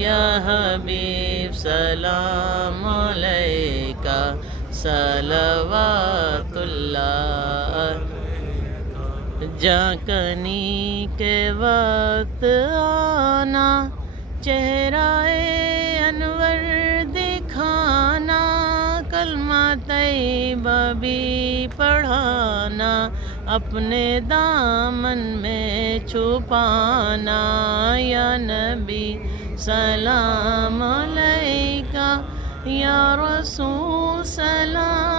یا حبیب سلام علیکہ صلوات اللہ جاکنی کے وقت آنا چہرہ انور دکھانا کلمہ طیبہ بھی پڑھانا اپنے دامن میں چھپانا یا نبی سلام علیکہ یا رسول سلام